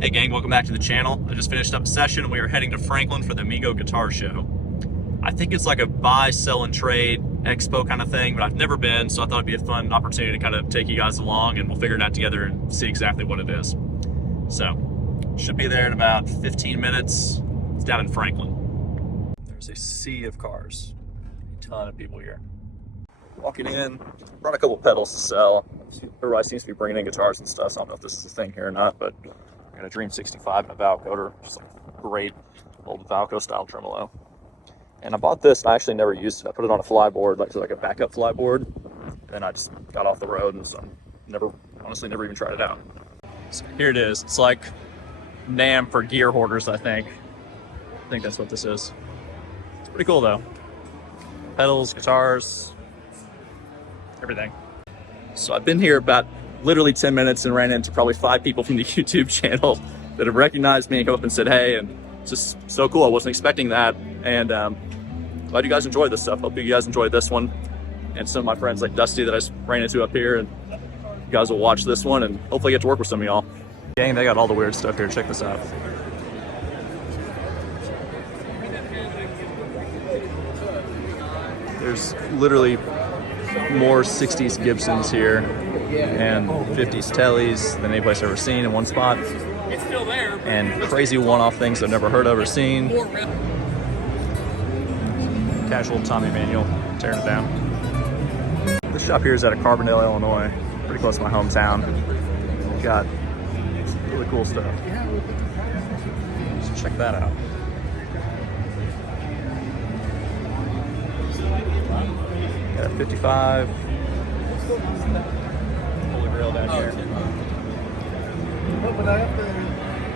Hey gang, welcome back to the channel. I just finished up a session and we are heading to Franklin for the Amigo Guitar Show. I think it's like a buy, sell, and trade expo kind of thing, but I've never been, so I thought it'd be a fun opportunity to kind of take you guys along and we'll figure it out together and see exactly what it is. So, should be there in about 15 minutes. It's down in Franklin. There's a sea of cars. A ton of people here. Walking in, brought a couple pedals to sell. Everybody seems to be bringing in guitars and stuff, so I don't know if this is a thing here or not, but I got a Dream 65 and a Valcoder, just like great old Valco style tremolo. And I bought this and I actually never used it. I put it on a flyboard, like a backup flyboard, and then I just got off the road and so honestly never even tried it out. So here it is. It's like NAMM for gear hoarders, I think. I think that's what this is. It's pretty cool though. Pedals, guitars, everything. So I've been here about literally 10 minutes and ran into probably 5 people from the YouTube channel that have recognized me and come up and said, hey, and it's just so cool. I wasn't expecting that. And glad you guys enjoyed this stuff. Hope you guys enjoyed this one. And some of my friends like Dusty that I just ran into up here, and you guys will watch this one and hopefully get to work with some of y'all. Gang, they got all the weird stuff here. Check this out. There's literally more 60s Gibsons here and 50s Tellys than any place I've ever seen in one spot. It's still there. And crazy one-off things I've never heard of or seen. Casual Tommy Manual tearing it down. This shop here is out of Carbondale, Illinois, pretty close to my hometown. Got really cool stuff. So check that out. Got a 55. Holy Grail down here.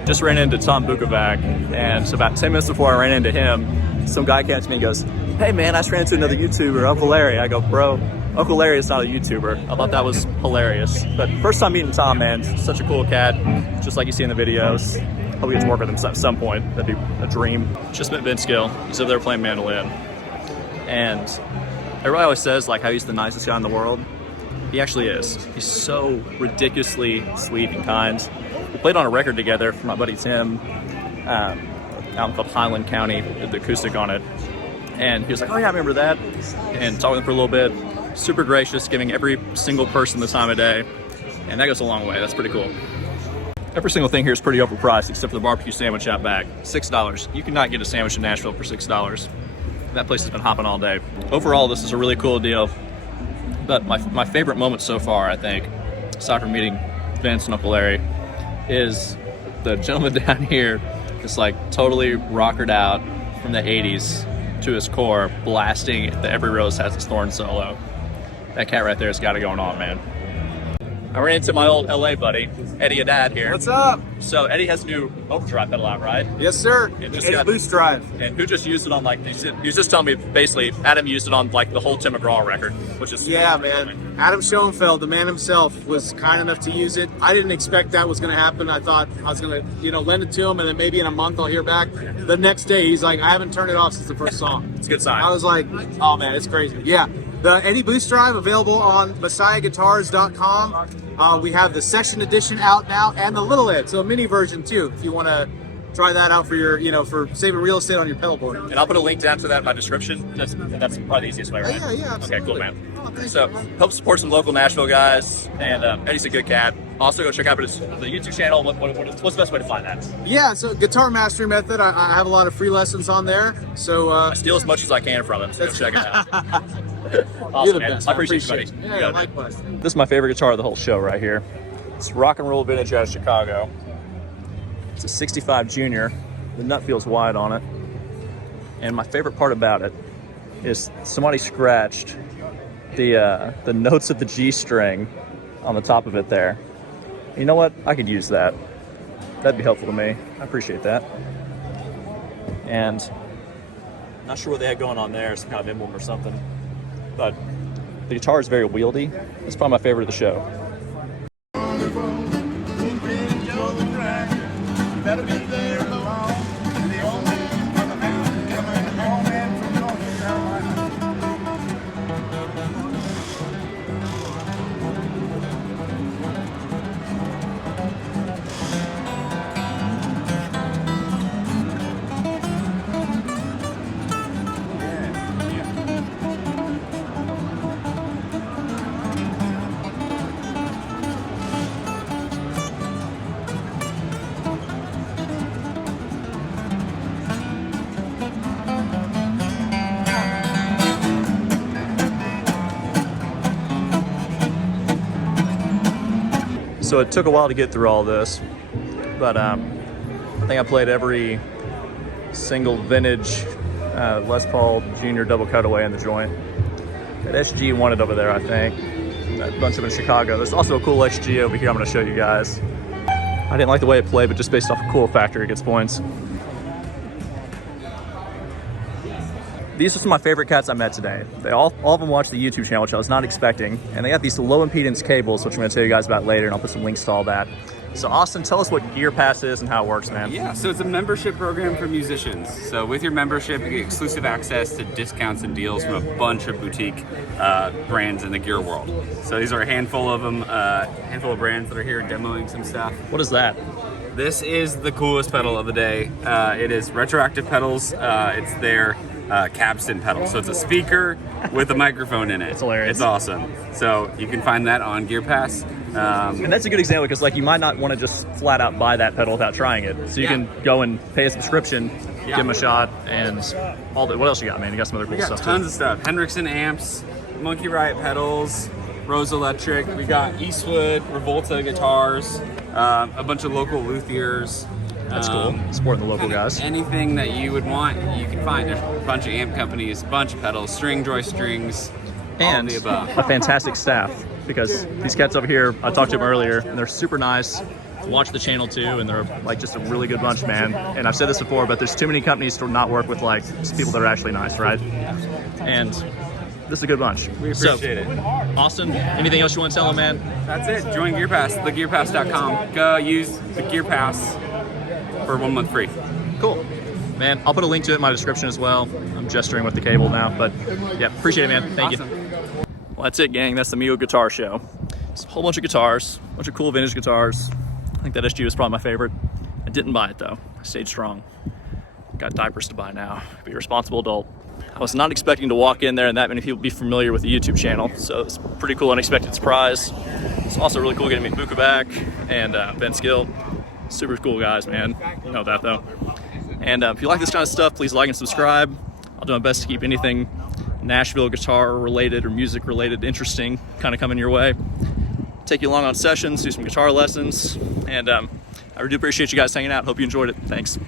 Just ran into Tom Bukovac, and so about 10 minutes before I ran into him, some guy came to me and goes, hey man, I just ran into another YouTuber, Uncle Larry. I go, bro, Uncle Larry is not a YouTuber. I thought that was hilarious. But first time meeting Tom, man, such a cool cat, just like you see in the videos. Hope we get to work with him at some point. That'd be a dream. Just met Ben Skill. He's over there playing mandolin. And everybody always says like how he's the nicest guy in the world. He actually is. He's so ridiculously sweet and kind. We played on a record together for my buddy Tim, album called Highland County, did the acoustic on it. And he was like, oh yeah, I remember that. And talked with him for a little bit. Super gracious, giving every single person the time of day. And that goes a long way. That's pretty cool. Every single thing here is pretty overpriced except for the barbecue sandwich out back. $6. You cannot get a sandwich in Nashville for $6. That place has been hopping all day. Overall, this is a really cool deal. But my favorite moment so far, I think, aside from meeting Vince and Uncle Larry, is the gentleman down here is like totally rockered out from the 80s to his core, blasting the Every Rose Has Its Thorn solo. That cat right there has got it going on, man. I ran into my old LA buddy, Eddie Haddad here. What's up? So Eddie has a new overdrive pedal out, right? Yes, sir. Eddie Boostdrive. And who just used it on like, he was just telling me basically, Adam used it on like the whole Tim McGraw record, which is... Yeah, man. Adam Schoenfeld, the man himself, was kind enough to use it. I didn't expect that was going to happen. I thought I was going to, lend it to him and then maybe in a month I'll hear back. The next day, he's like, I haven't turned it off since the first song. It's a good sign. I was like, oh man, it's crazy. Yeah. The Eddie Boostdrive available on MessiahGuitars.com. We have the Session Edition out now and the Little Ed, so a mini version too, if you want to try that out for your, for saving real estate on your pedal board. And I'll put a link down to that in my description. That's probably the easiest way, right? Yeah, absolutely. Okay, cool, man. Oh, So help support some local Nashville guys, and Eddie's a good cat. Also, go check out the YouTube channel. What's the best way to find that? Yeah, so Guitar Mastery Method. I have a lot of free lessons on there. So I steal as much as I can from him. So go check it out. Awesome, you're the man. best. I appreciate you, buddy. Yeah, likewise. This is my favorite guitar of the whole show right here. It's rock and roll vintage out of Chicago. It's a 65 Junior. The nut feels wide on it. And my favorite part about it is somebody scratched the notes of the G string on the top of it there. You know what? I could use that. That'd be helpful to me. I appreciate that. And not sure what they had going on there, some kind of emblem or something. But the guitar is very wieldy. It's probably my favorite of the show. So it took a while to get through all this, but I think I played every single vintage Les Paul Junior double cutaway in the joint. That SG wanted over there, I think. That bunch of them in Chicago. There's also a cool XG over here I'm going to show you guys. I didn't like the way it played, but just based off a cool factor, it gets points. These are some of my favorite cats I met today. They all of them watch the YouTube channel, which I was not expecting. And they got these low impedance cables, which I'm going to tell you guys about later, and I'll put some links to all that. So Austin, tell us what Gear Pass is and how it works, man. Yeah, so it's a membership program for musicians. So with your membership, you get exclusive access to discounts and deals from a bunch of boutique brands in the gear world. So these are a handful of them, handful of brands that are here demoing some stuff. What is that? This is the coolest pedal of the day. It is retroactive pedals. It's their capstan pedal. So it's a speaker with a microphone in it. It's hilarious. It's awesome. So you can find that on Gear Pass. And that's a good example because like you might not want to just flat out buy that pedal without trying it. So you can go and pay a subscription, give them a shot, and all the, what else you got, man? You got some other cool stuff Tons too. of stuff. Hendrickson amps, Monkey Riot pedals, Rose Electric. We got Eastwood, Revolta guitars, a bunch of local luthiers. That's cool. Supporting the local guys. Anything that you would want, you can find. There's a bunch of amp companies, a bunch of pedals, String Joy strings, all of the above. A fantastic staff, because these cats over here, I talked to them earlier, and they're super nice. Watch the channel too, and they're like just a really good bunch, man. And I've said this before, but there's too many companies to not work with like people that are actually nice, right? And this is a good bunch. We appreciate it. Austin, anything else you want to tell them, man? That's it. Join Gear Pass, thegearpass.com. Go use the Gear Pass for 1 month free. Cool. Man, I'll put a link to it in my description as well. I'm gesturing with the cable now, but yeah, appreciate it, man. Thank you. Well, that's it, gang. That's the Amigo Guitar Show. It's a whole bunch of guitars, a bunch of cool vintage guitars. I think that SG was probably my favorite. I didn't buy it though. I stayed strong. Got diapers to buy now. Be a responsible adult. I was not expecting to walk in there and that many people be familiar with the YouTube channel, so it's a pretty cool unexpected surprise. It's also really cool getting to meet Buka back and Ben Skill. Super cool guys, man. You know that though. And if you like this kind of stuff, please like and subscribe. I'll do my best to keep anything Nashville guitar related or music related interesting kind of coming your way. Take you along on sessions, do some guitar lessons, and I really do appreciate you guys hanging out. Hope you enjoyed it. Thanks.